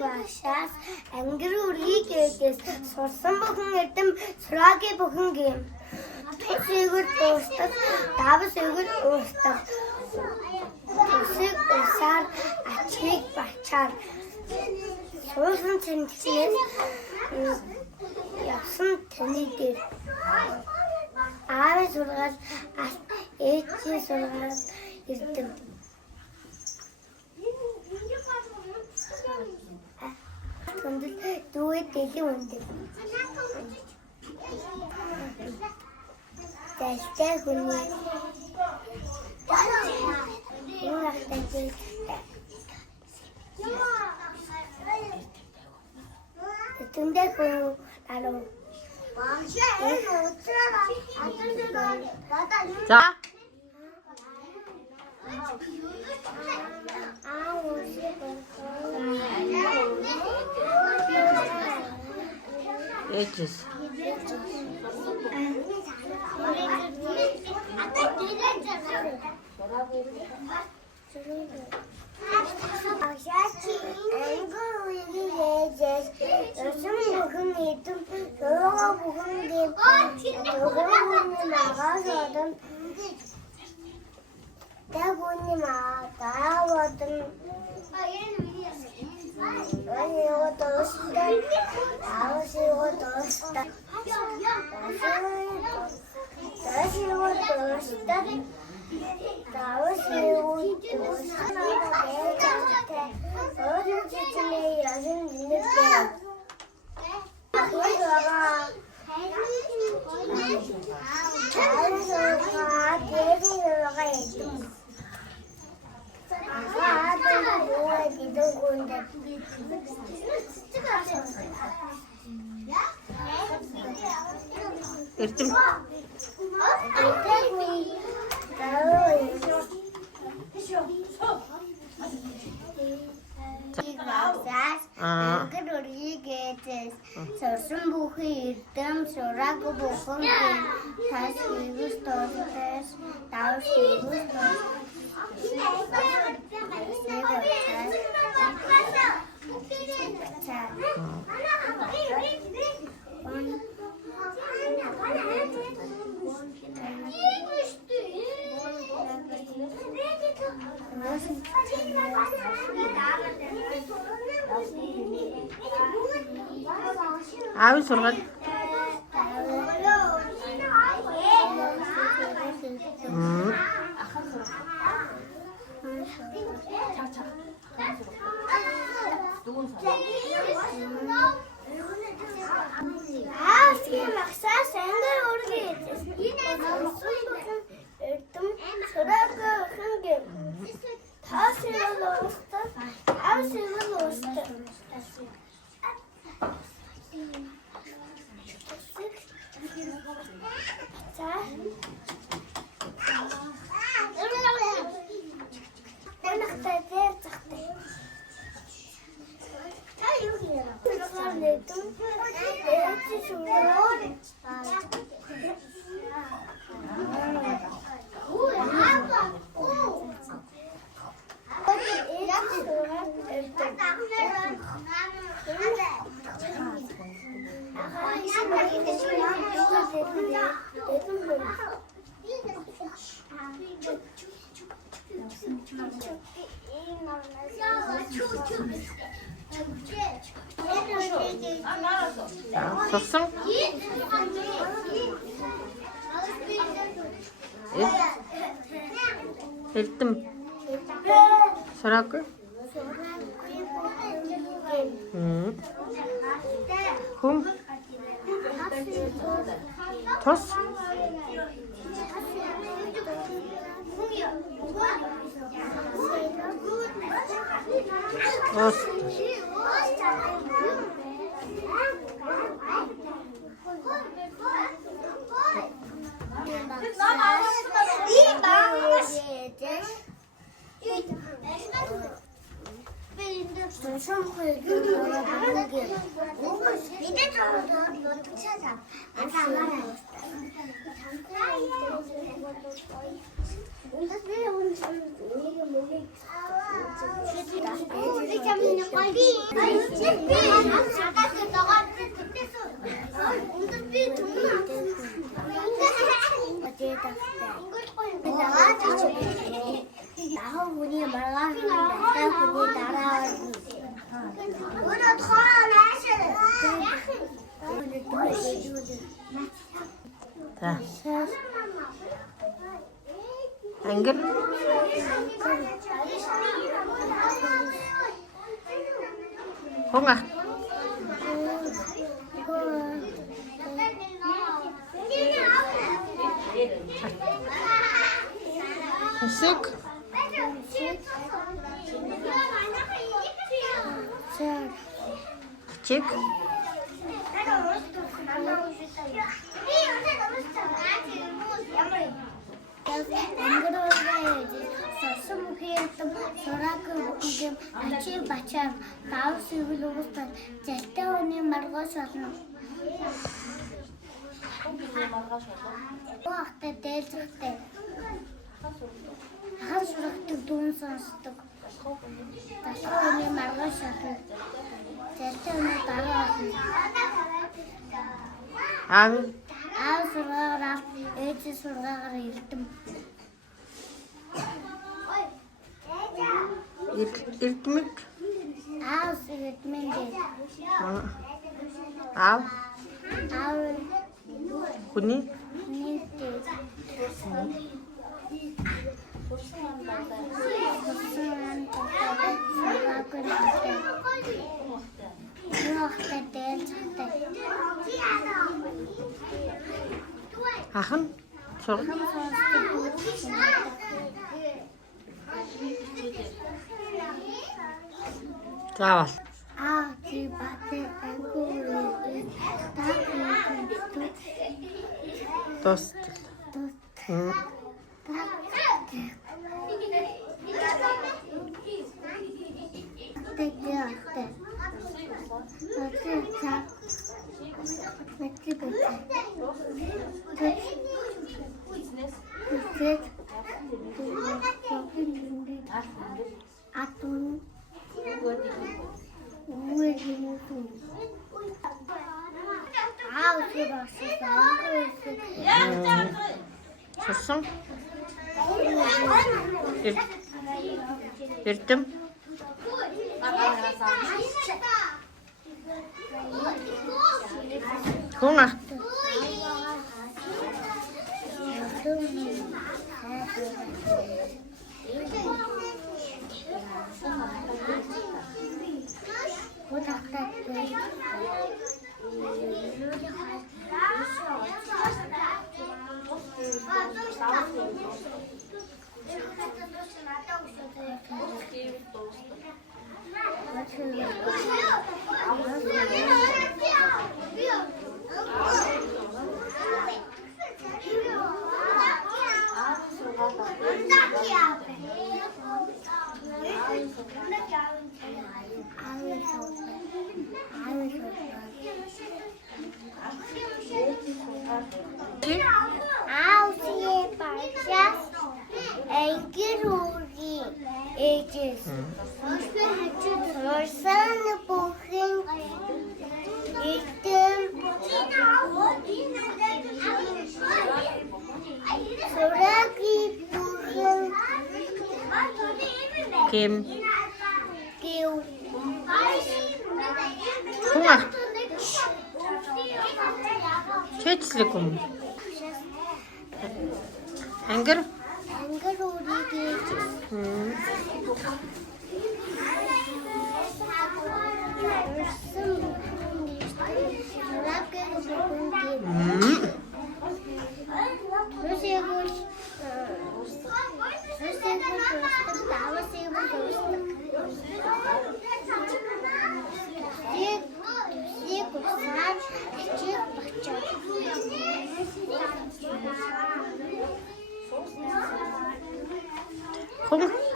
Багшаас ангир үргийг ээдээс сурсан бүхэн эрдэм сураагийн бүхэн гэм. Төсөөгөр дуустал, давс өгөр уустал. Төсөг усаар ачиг бачаар. Суусан цэнчнээс явсан тэний дээр. Аавын сургаал ээжийн сургаал эрдэм. Түндэл дүүэ дэли үндэв. Дэлтэй хүний түндэл хүн алуу. За. Ээжээс. Багшаач ангир үргийг ээдээс сурсан бүхэн эрдэм сураагийн бүхэн гэм. Өгөөний магаас одон Дагууны магаавадын Аяа доостай Аавсиго доостай Таасиго доостай Таасиго доостай Оожичний яжин нэртэй Эрдэм. Ангир үргийг ээдээс сурсан бүхэн эрдэм сураагийн бүхэн гэм. Тас хийгс тоосоос давс хийгс тоос. Аавын сургаал. Аавсгийн магсаас ангир үргийг ээдээс эрдэм сураагийн бүхэн гэм. Таасиго доостай Аавсиго доостай. Сурсан. Эрдэм. Сураагүй. Хүм. Тус. Ус. Сорсон бүхий эрдэм сороо бүхэн гэр. Бидээ зураг 찾아. 나하고니 말하는데 나하고니 따라하기. 오늘 За. Ангир. Хунга. Хусик. Чик. Сорсон бүхий эрдэм сураг бүхэн ачи бачаар давс ивэл уустал залтай хүний маргоос болно. Уахтай дээлзэхтэй. Хан сурагтыг дүүн сонсдог. Залтай хүний маргоос болно. Залтай хүний дараа болно. Аав сургаагаар ээж сургаагаар эрдэм. Эрдэмэг. Аав эрдэмэн дээр. Аав. Аав Хүний. нийтээ. Ахан. Сур. Заавал. Ти бате ангуурээ таах Тостол. Атун Сорсон. Эрдэм. Хунга. Ауси пашас ангируги эжэс сорсон бүхэн эрдэм сураги бүхэн Ким. гео Хунга. Чэцлэг юм. Ангир. ангируги эжэс Хунга.